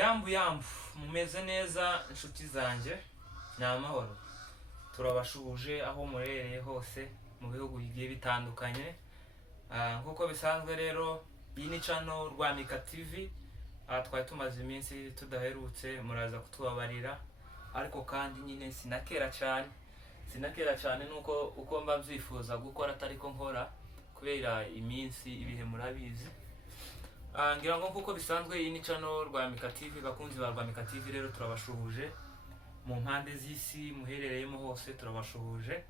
Yambu mumeze neza inshuti zanjye, ni amahoro. Turabashuje aho murereye hose mu bihugu bigiye bitandukanye. Nkuko bisanzwe rero, iyi ni channel Rwamika TV. Twari tumaze iminsi tudaherutse, muraza kutubabarira, ariko kandi nyine sinakera cyane nuko uko mba byifuza gukora atari ko nkora kubera iminsi ibihe murabizi. Ngira ngo nkuko bisanzwe iyi ni channel Rwamika TV. Bakunzi ba Rwamika TV rero turabashuhuje mu mpande z'isi muherereyemo hose, turabashuhuje.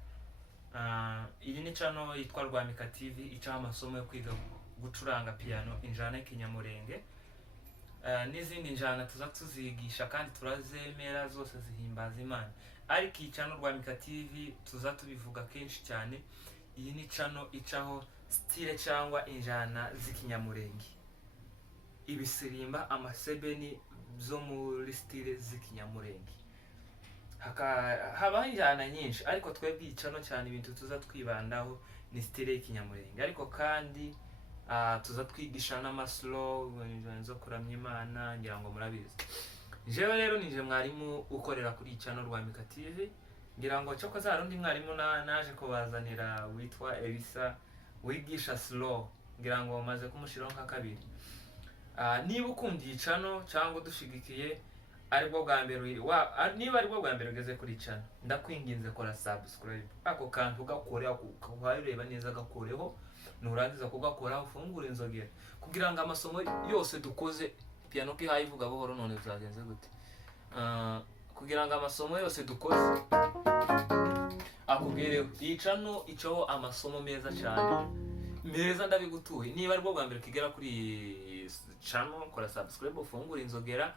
Iyi ni channel yitwa Rwamika TV, icaho amasomo yo kwiga gucuranga piano, injana y'ikinyamurenge, n'izindi njana tuzigisha kandi turazemera, zose zihimbaza Imana. Ariko iyi channel Rwamika TV tubivuga kenshi cyane. Iyi ni channel icaho style cyangwa injana z'ikinyamurenge, ibisirimba, amasebeni zo muri style z'ikinyamurenge. Haba injana nyinshi, ariko twebwe iyi channel cyane ibintu twibandaho ni style y'ikinyamurenge. Ariko kandi twigisha n'amaslow, injana zo kuramya Imana, ngira ngo murabizi. Jewe rero nije mwarimu ukorera kuri iyi channel Rwamika TV. Ngira ngo cyo kozara undi mwarimu naje kubazanira witwa Elisa, wigisha slow. Ngira ngo maze kumushiraho nka kabiri. Niba ukunda iyi channel cyangwa dushigikiye, aribwo bwa mbere niba aribwo bwa mbere ugeze kuri channel, ndakwinginze kora subscribe. Ako kantu gakoreho kuhareba neza, gakoreho nurangiza kugakora, ufungura inzogera kugira ngo amasomo yose dukoze, piano ki hayivuga buhoro none zagenze gute, kugira ngo amasomo yose dukoze akugereho. Iyi channel icaho amasomo meza cyane, meza ndabigutuye. Niba aribwo bwa mbere kigera kuri channel, kora subscribe, ufungura inzogera,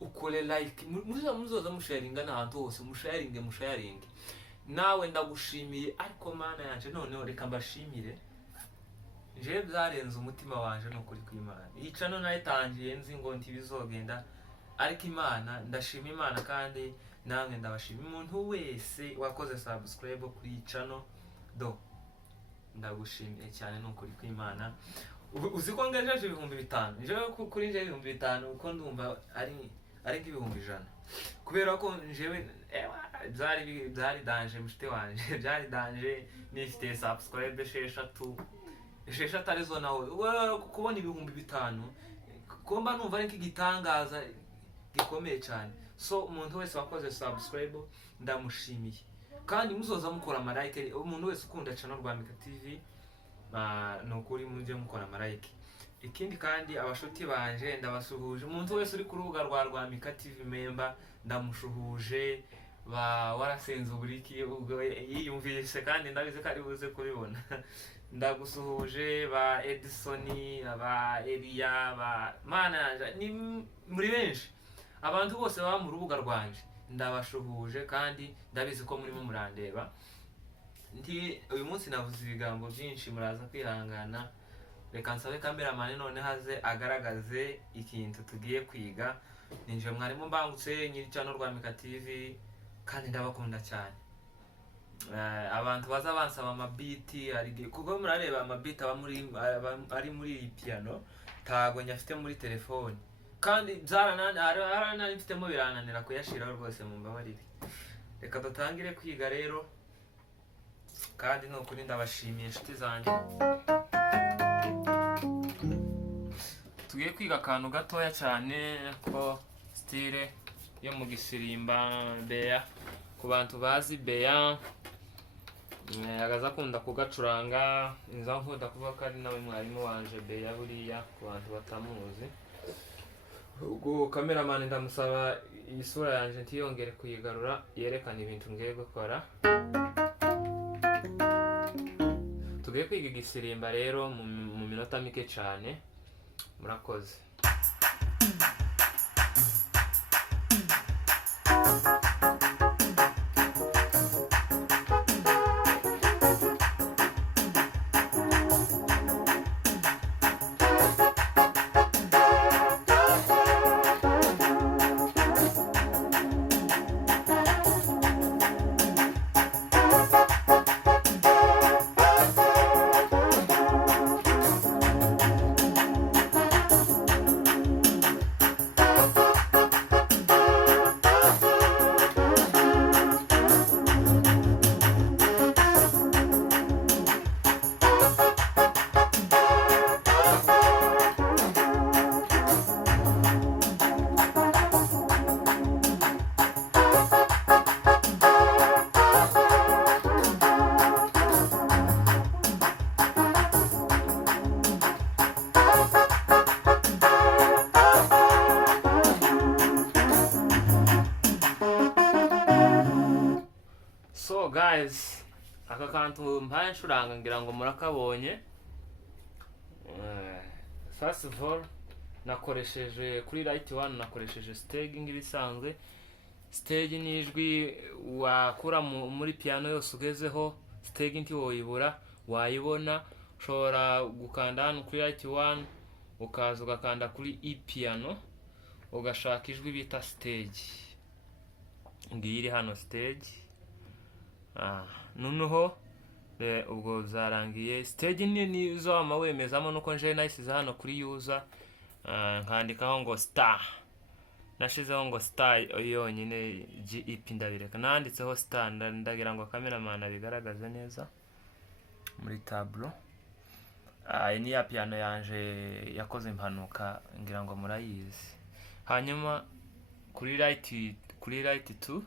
ukore like, muzoza musharinga n'ahantu hose, musharinge. Nawe ndagushimiye, ariko mana yanje noneho reka mbashimire. Je byarenze umutima wanje no kuri kw'Imana. Iyi channel nayitangiye nzi ngo ntibizogenda, ariko Imana, ndashima Imana kandi namwe ndabashima. Umuntu wese wakoze subscribe kuri iyi channel, ndagushimiye cyane no kuri kw'Imana. Uziko ngejeje 5,000. Je kuri nje 5,000 uko ndumva ari nk'ibihumbi 100. Kubera ko njewe byari danje mushite wanje, byari danje nifite subscribe 6 arizo nawe kubona 5,000, kumba numva ari nk'igitangaza gikomeye cyane. So umuntu wese wakoze subscribe ndamushimiye, kandi muzoza mukora amalike. Umuntu wese ukunda channel Rwamika TV, nukuri mujye mukora amalike. Ikindi kandi abashuti banje ndabasuhuje. Umuntu wese uri ku rubuga rwa Rwamika TV member ndamushuhuje. Warasenze uburiki yiyumvise, kandi ndabize ko ari buze kubibona. Ndagusuhuje ba Edison, aba Elia, ba mana ni muri benshi. Abantu bose baba mu rubuga rwanje ndabashuhuje, kandi ndabizi ko murimo murandeba. Uyu munsi navuze ibigambo byinshi, muraza kwihangana. Reka nsabe cameraman none haze agaragaze ikintu tugiye kwiga. Ninje mwarimu mbangutse nyiri channel Rwamika TV, kandi ndabakunda cyane. Abantu baza bansaba amabiti, kuko murareba amabiti ari muri piano tago nyafite muri telefone, kandi nari mfitemo birananira kuyashiraho rwose, mu mbabarire. Reka dutangire kwiga rero, kandi no kuri ndabashimiye inshuti zanjye. Tugiye kwiga akantu gatoya cyane ko style yo mu gisirimba, beya. Ku bantu bazi beya, agaza kunda kugacuranga, inza nkunda kuvuga ko ari nawe mwarimu wanje beya buriya, ku bantu batamuzi. Ubwo cameraman ndamusaba isura yanje ntiyongere kuyigarura, yerekana ibintu ngiye gukora. Tugiye kwiga igisirimba rero mu minota mike cyane. Murakoze. So guys, aka kantu mpaye ncuranga ngira ngo murakabonye. First of all, nakoresheje kuri Light 1 nakoresheje staging ibisanzwe. Stage ni ijwi wakura muri piano yose ugezeho, staging nti woyibura, wayibona. Ushobora gukanda hano kuri Light 1 ukaza ugakanda kuri E piano ugashaka ijwi bita stage. Ngiri hano stage. Noneho ubwo zarangiye. Stage ni zo amawemezamo nuko nje nayisize hano kuri user, nkandikaho ngo star. Nashizeho ngo star yonyine GEP ndabireka. Nanditseho star ndagira ngo cameraman abigaragaze neza muri tableau. Ni ya piano yanje yakoze impanuka ngira ngo murayizi. Hanyuma kuri Light 2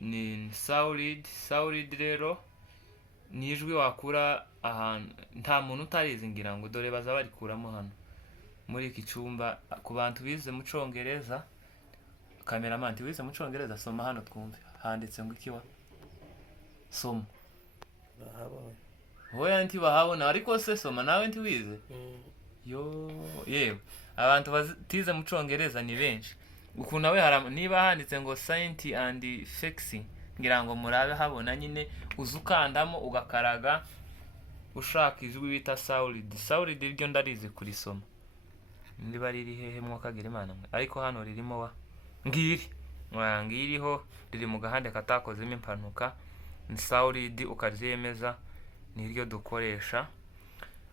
ni solid rero ni ijwi wakura ahantu nta muntu utarizi ngira ngo dore baza barikuramo hano muri iki cyumba. Ku bantu bize mu Congereza, cameraman wize mu Congereza, soma hano twumve handitse ngo ikiwa soma. Hoya nti bahabona ariko se soma nawe nti wize. Yewe abantu batize mu Congereza ni benshi. Uku nawe niba handitse ngo Saint and Fexi ngira ngo murabe habona nyine uzukandamo ugakaraga ushaka ijwi bita solid ryo ndarize kurisoma. Niba riri hehe mwokagira Imana mwe, ariko hano ririmo wa ngiriho riri mu gahande katakozemo impanuka. Ni solid ukaryemeza niryo dukoresha,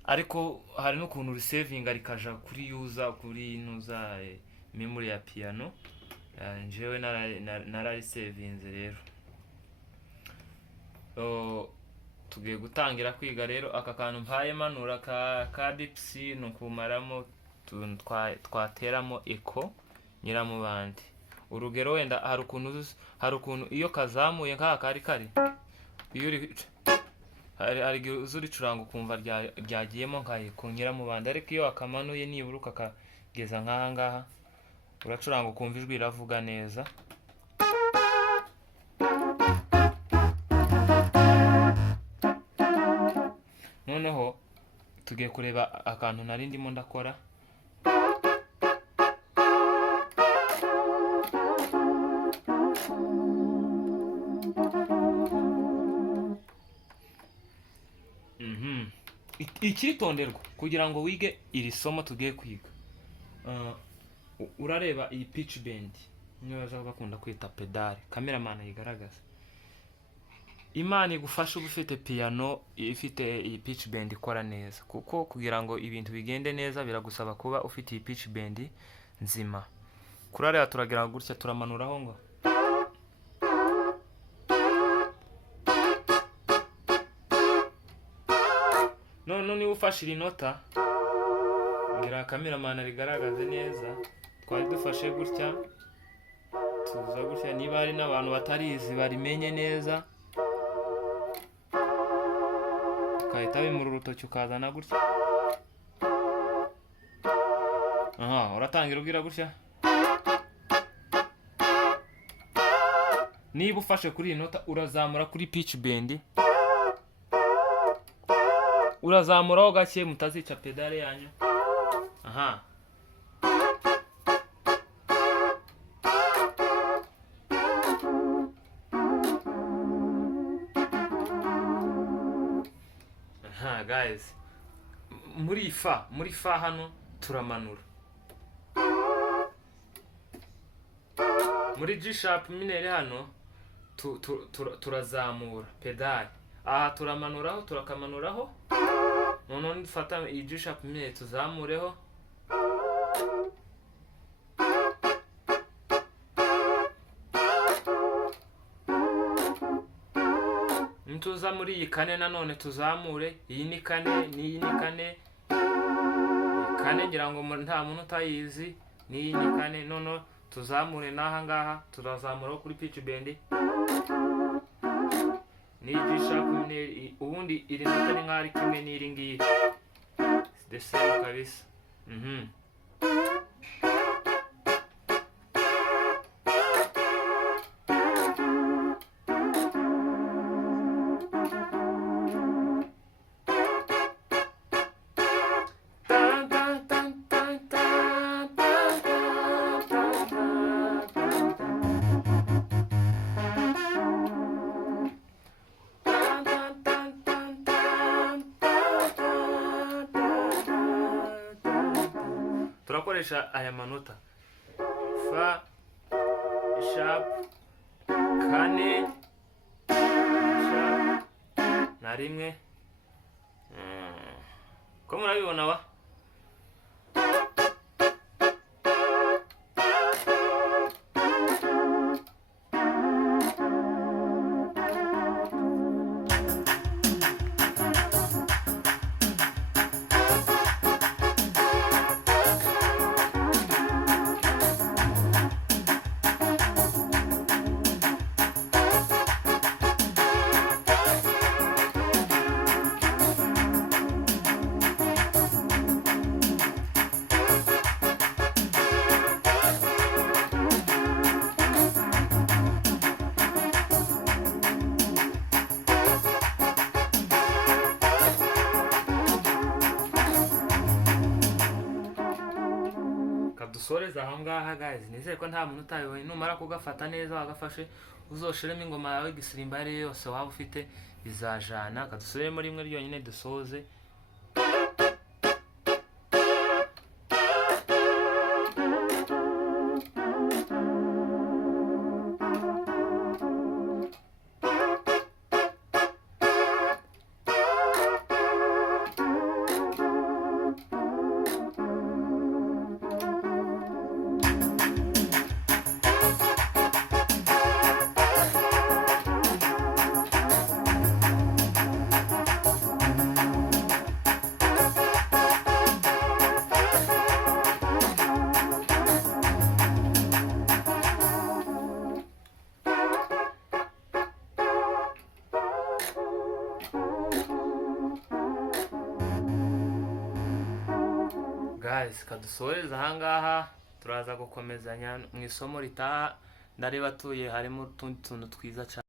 ariko hari n'ukuntu resavinga rikaja kuri user kuri nuza memory ya piano. Njewe nararisavinze rero. Tugiye gutangira kwiga rero. Aka kantu mpaye manura ka dips nukumaramo twateramo echo nyiramubandi. Urugero wenda hari ukuntu iyo kazamuye nk'aka kari iyo hari uzuri curanga ukumva ryagiyemo nka echo nyiramubandi, ariko iyo akamanuye niburuka kageza nk'aha ngaha uracuranga ukumva ijwi riravuga neza. Noneho tugiye kureba akantu nari ndimo ndakora. Ikiritonderwa kugira ngo wige iri somo tugiye kwiga. Urareba iyi pitch bend niyo baza bakunda kwita pedal. Cameraman yigaragaza. Imana igufasha ufite piano ifite iyi pitch bend ikora neza, kuko kugira ngo ibintu bigende neza biragusaba kuba ufite iyi pitch bend nzima. Kurareba turagira gutya turamanuraho ngo none ufashe iri nota ngira cameraman rigaragaze neza. Twari dufashe gutya tuza gutya. Niba hari n'abantu batarizi barimenye neza, ukahita bimura urutoki ukazana gutya. Uratangira ugira gutya. Niba ufashe kuri iyi nota urazamura kuri pitch bend, urazamuraho gake mutazica pedale yanyu. Guys, muri fa hano turamanura. Muri G sharp minor hano turazamura pedal. Aha turamanuraho turakamanuraho. None dufata iyi G sharp minor tuzamureho. Ntuza muri iyi kane nanone tuzamure. Iyi ni kane, n'iyi ni kane. Kane ngira ngo nta muntu utayizi. N'iyi ni kane. None tuzamure n'aha ngaha turazamuraho kuri pitch bend. Ni G sharp minor. Ubundi iri nota ni nk'ari kimwe n'iri ngiri. The same kabisa. turakoresha aya manota fa sharp kane sharp na rimwe. Ko murabibona wa kadusoreza aho ngaha guys. Nizere ko nta muntu utabibonye. Numara kugafata neza wagafashe uzoshiremo ingoma yawe igisimba ari yose waba ufite bizajana. Kadusoremo rimwe ryonyine dusoze. Guys, kadusoreza ahangaha. Turaza gukomezanya mu isomo ritaha. Ndareba tuye harimo utundi tuntu twiza cyane.